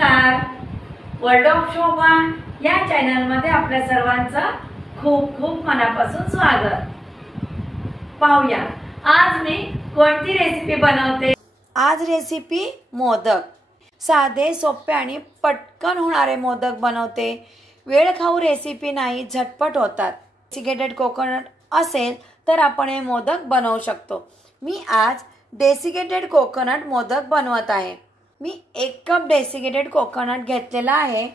नमस्कार. World of शोभा या चॅनलमध्ये आपल्या सर्वांचं खूप खूप मनापासून स्वागत. पाहूया आज मी कोणती रेसिपी बनवते. आज रेसिपी मोदक. साधे सोपे आणि पटकन होणारे मोदक बनवते. वेळ खाऊ रेसिपी नाही, झटपट होतात. डेसिकेटेड कोकोनट असेल तर आपण हे मोदक बनवू शकतो. मी आज डेसिकेटेड कोकोनट मोदक बनवत आहे. मी 1 कप डेसिकेटेड कोकोनट घेतलेला आहे.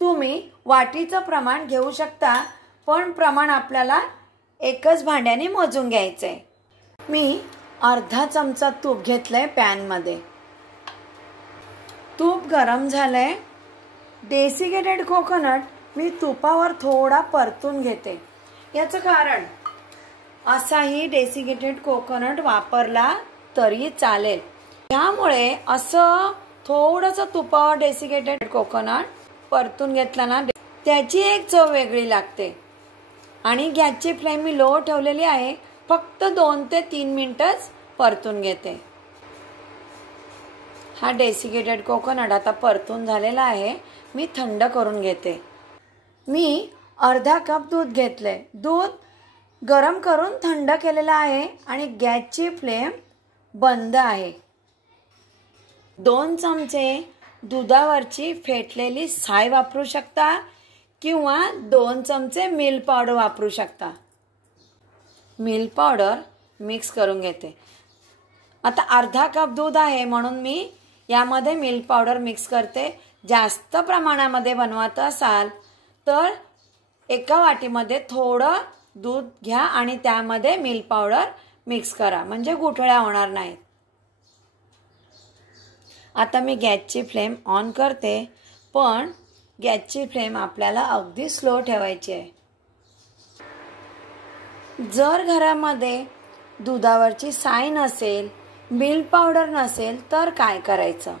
तुम्ही वाटीचं प्रमाण घेऊ शकता, पण प्रमाण आपल्याला एकच भांड्याने मोजून घ्यायचं आहे. मी अर्धा चमचा तूप घेतलंय पॅनमध्ये. तूप गरम झालंय. डेसिकेटेड कोकोनट मी तुपावर थोडा परतून घेते. याचं कारण असाही डेसिकेटेड कोकोनट वापरला तरी चालेल. त्यामुळे असं थोडंसं तुपावर डेसिकेटेड कोकोनट परतून घेतला ना, त्याची एक चव वेगळी लागते. आणि गॅसची फ्लेम मी लो ठेवलेली आहे. फक्त 2 ते 3 मिनिटच परतून घेते. हा डेसिकेटेड कोकोनट आता परतून झालेला आहे. मी थंड करून घेते. मी अर्धा कप दूध घेतले. दूध गरम करून थंड केलेलं आहे आणि गॅसची फ्लेम बंद आहे. 2 चमचे दुधावरची फेटलेली साय वापरू शकता किंवा 2 चमचे मिल्क पावडर वापरू शकता. मिल्क पावडर मिक्स करून घेते. आता अर्धा कप दूध आहे म्हणून मी यामध्ये मिल्क पावडर मिक्स करते. जास्त प्रमाणामध्ये बनवत असाल तर एका वाटीमध्ये थोडं दूध घ्या आणि त्यामध्ये मिल्क पावडर मिक्स करा, म्हणजे गुठळ्या होणार नाहीत. आता मी गॅसची फ्लेम ऑन करते, पण गॅसची फ्लेम आपल्याला अगदी स्लो ठेवायची आहे. जर घरामध्ये दुधावरची साय नसेल, मिल्क पावडर नसेल तर काय करायचं?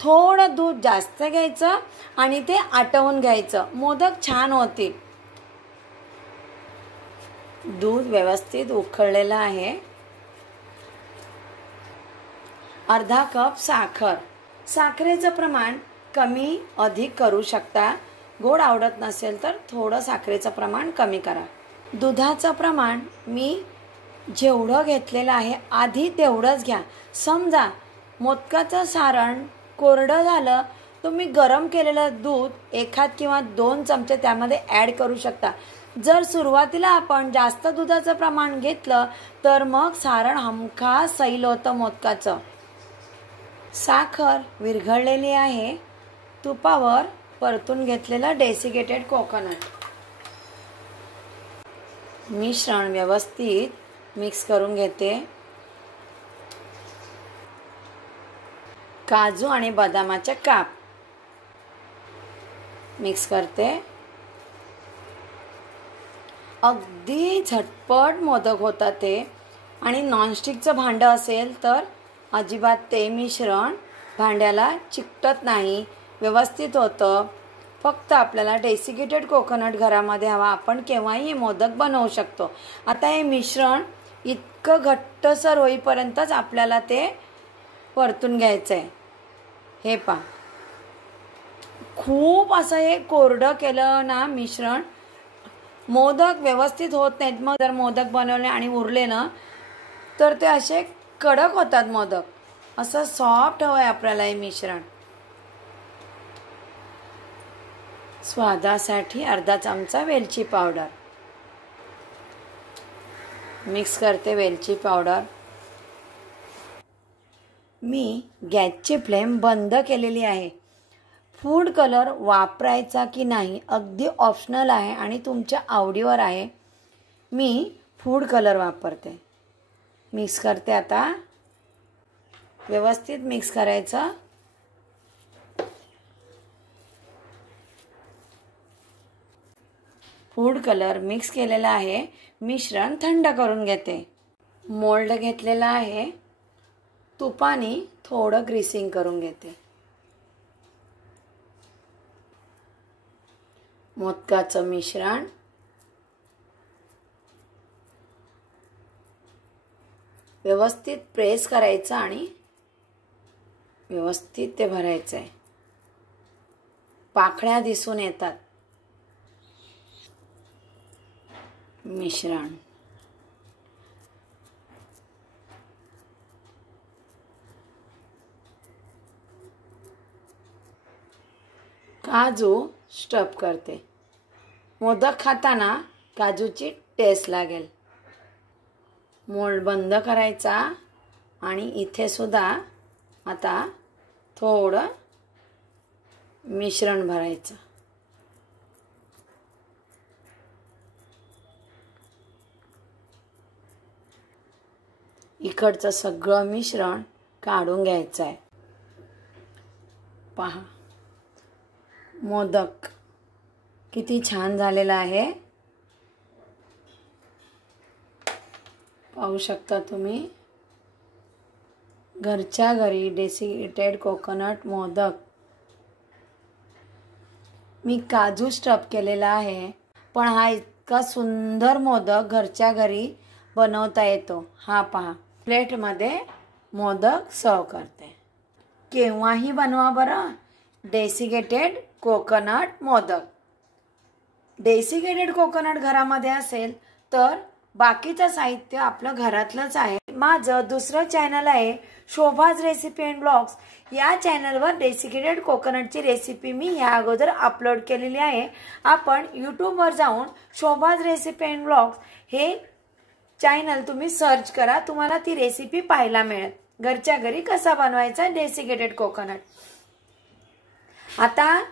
थोडं दूध जास्त घ्यायचं आणि ते आटवून घ्यायचं. मोदक छान होतील. दूध व्यवस्थित उकळलेलं आहे. अर्धा कप साखर. साखरेचं प्रमाण कमी अधिक करू शकता. गोड आवडत नसेल तर थोडं साखरेचं प्रमाण कमी करा. दुधाचं प्रमाण मी जेवढं घेतलेलं आहे आधी तेवढंच घ्या. समजा मोदकाचं सारण कोरडं झालं, तुम्ही गरम केलेलं दूध 1 किंवा 2 चमचे त्यामध्ये ॲड करू शकता. जर सुरुवातीला आपण जास्त दुधाचं प्रमाण घेतलं तर मग सारण हमखास सैल होतं मोदकाचं. साखर विरघळलेली आहे. तुपावर परतून घेतलेलं डेसिकेटेड कोकोनट मिश्रण व्यवस्थित मिक्स करून घेते. काजू आणि बदामाचे काप मिक्स करते. अगदी झटपट मोदक होतात ते. आणि नॉनस्टिकचं भांडं असेल तर अजिबात ते मिश्रण भांड्याला चिकटत नाही, व्यवस्थित होतं. फक्त आपल्याला डेसिकेटेड कोकोनट घरामध्ये हवा, आपण केव्हाही मोदक बनवू शकतो. आता हे मिश्रण इतकं घट्टसर होईपर्यंतच आपल्याला ते परतून घ्यायचं आहे. हे पहा, खूप असं हे कोरडं केलं ना मिश्रण, मोदक व्यवस्थित होत नाहीत. मग जर मोदक बनवले आणि उरले ना तर ते असे कडक होतात मोदक. असं सॉफ्ट हवंय आपल्याला हे मिश्रण. स्वादासाठी अर्धा चमचा वेलची पावडर मिक्स करते. वेलची पावडर. मी गॅसची फ्लेम बंद केलेली आहे. फूड कलर वापरायचा की नाही अगदी ऑप्शनल आहे आणि तुमच्या आवडीवर आहे. मी फूड कलर वापरते. मिक्स करते. आता व्यवस्थित मिक्स करायचं. फूड कलर मिक्स केलेला आहे. मिश्रण थंड करून घेते. मोल्ड घेतलेला आहे. तुपाने थोडं ग्रीसिंग करून घेते. मोदकाचं मिश्रण व्यवस्थित प्रेस करायचं आणि व्यवस्थित ते भरायचं आहे. पाकळ्या दिसून येतात. मिश्रण काजू स्टफ करते. मोदक खाताना काजूची टेस्ट लागेल. मोल्ड बंद करायचा आणि इथे सुद्धा आता थोडं मिश्रण भरायचं. इकडचं सगळं मिश्रण काढून घ्यायचं आहे. पहा मोदक किती छान झालेला आहे. पाहू शकता तुम्ही. घरच्या घरी डेसिकेटेड कोकोनट मोदक. मी काजू स्टफ केलेला आहे, पण हा इतका सुंदर मोदक घरच्या घरी बनवता येतो. हा पहा, प्लेटमध्ये मोदक सर्व करते. केव्हाही बनवा बरं desiccated coconut modak. Desiccated coconut घरामध्ये असेल तर बाकीचं साहित्य आपलं घरातलंच आहे. माझं दुसरं चॅनल आहे शोभाज रेसिपी अँड ब्लॉग्स. या चॅनलवर डेसिकेटेड कोकोनटची रेसिपी मी ह्या अगोदर अपलोड केलेली आहे. आपण यूट्यूबवर जाऊन शोभाज रेसिपी अँड ब्लॉग्स हे चॅनल तुम्ही सर्च करा, तुम्हाला ती रेसिपी पाहायला मिळेल. घरच्या घरी कसा बनवायचा डेसिकेटेड कोकोनट. आता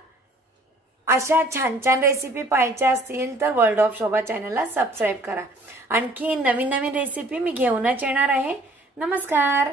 अशा छान छान रेसिपी पाहायच्या असतील तर वर्ल्ड ऑफ शोभा चॅनलला सबस्क्राईब करा. आणखी नवीन नवीन रेसिपी मी घेऊनच येणार आहे. नमस्कार.